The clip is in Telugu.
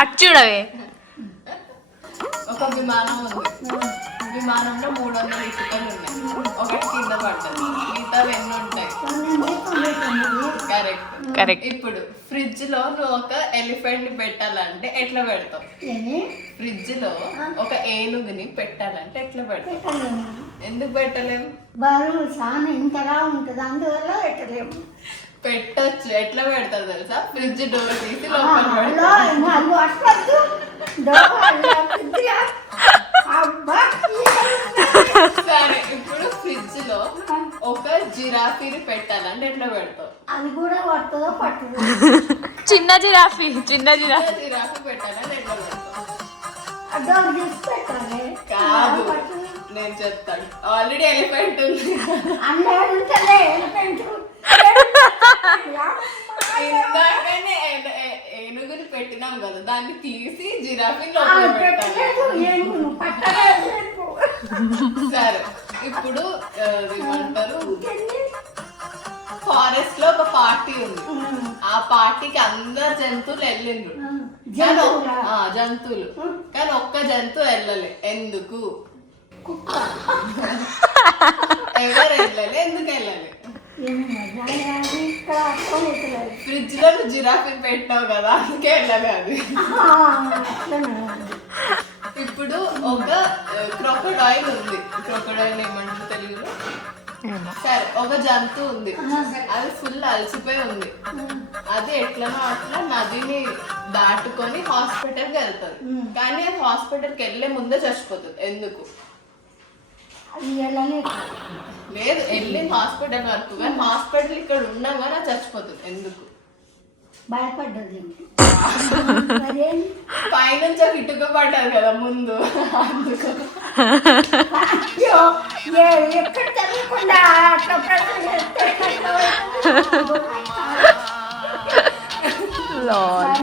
అచ్చుడవే ఒక విమానం ఉంది. విమానంలో 300 ఇటుకలు ఉన్నాయి. ఒకటి కింద పడ్డది. మిగతావి ఎన్ని ఉంటాయి? కరెక్ట్. ఇప్పుడు ఫ్రిడ్జ్ లో నువ్వు ఒక ఎలిఫెంట్ ని పెట్టాలంటే ఎట్లా పెడతావు? ఫ్రిడ్జ్ లో ఒక ఏనుగుని పెట్టాలంటే ఎట్లా పెడతావు? ఎందుకు పెట్టలేము? బరువు చాలా ఇంతలా ఉంటుంది, అందువల్ల పెట్టలేము. పెట్టొచ్చు. ఎట్లా పెడతారు తెలుసా? ఫ్రిడ్జ్ డోర్ తీసి సరే, ఇప్పుడు ఫ్రిడ్జ్ లో ఒక జిరాఫీని పెట్టాలంటే ఎట్లా పెడతావు? అది కూడా పడుతుందో పట్టదు. చిన్న జిరాఫీ జిరాఫీ పెట్టాలంటే ఎట్లా పెడతావు? డోర్ తీసి పెట్టాలి. కాదు, నేను చెప్తాను. ఆల్రెడీ ఎలిఫెంట్ ఉంది. ఇందాకనే ఏనుగుని పెట్టినాం కదా, దాన్ని తీసి జిరాఫీ లోపల పెట్టాలి. సరే, ఇప్పుడు ఏమంటారు, ఫారెస్ట్ లో ఒక పార్టీ ఉంది. ఆ పార్టీకి అందరు జంతువులు వెళ్ళిండ్రు. జంతువులు కానీ ఒక్క జంతువు వెళ్ళలే. ఎందుకు? ఎవరు వెళ్ళలే? ఎందుకు వెళ్ళలే? ఫ్రిడ్జ్ లో నువ్వు జిరాఫీని పెట్టావు కదా, అందుకే వెళ్ళలే అది. ఇప్పుడు ఒక క్రొకడైల్ ఉంది. క్రొకడైల్ ఏమంటారు తెలుగులో? సరే, ఒక జంతువు ఉంది. అది ఫుల్ అలసిపోయి ఉంది. అది ఎట్లనో అట్లా నదిని దాటుకొని హాస్పిటల్కి వెళ్తుంది. కానీ అది హాస్పిటల్కి వెళ్ళే ముందే చచ్చిపోతుంది. ఎందుకు? లేదు, వెళ్ళి హాస్పిటల్ వరకు, కానీ హాస్పిటల్ ఇక్కడ ఉన్నా కానీ అది చచ్చిపోతుంది. ఎందుకు? భయపడ్డది. పైనుంచి ఇటుక పడ్డారు కదా ముందు, అందుకు. ఎక్కడ తెలియకుండా లో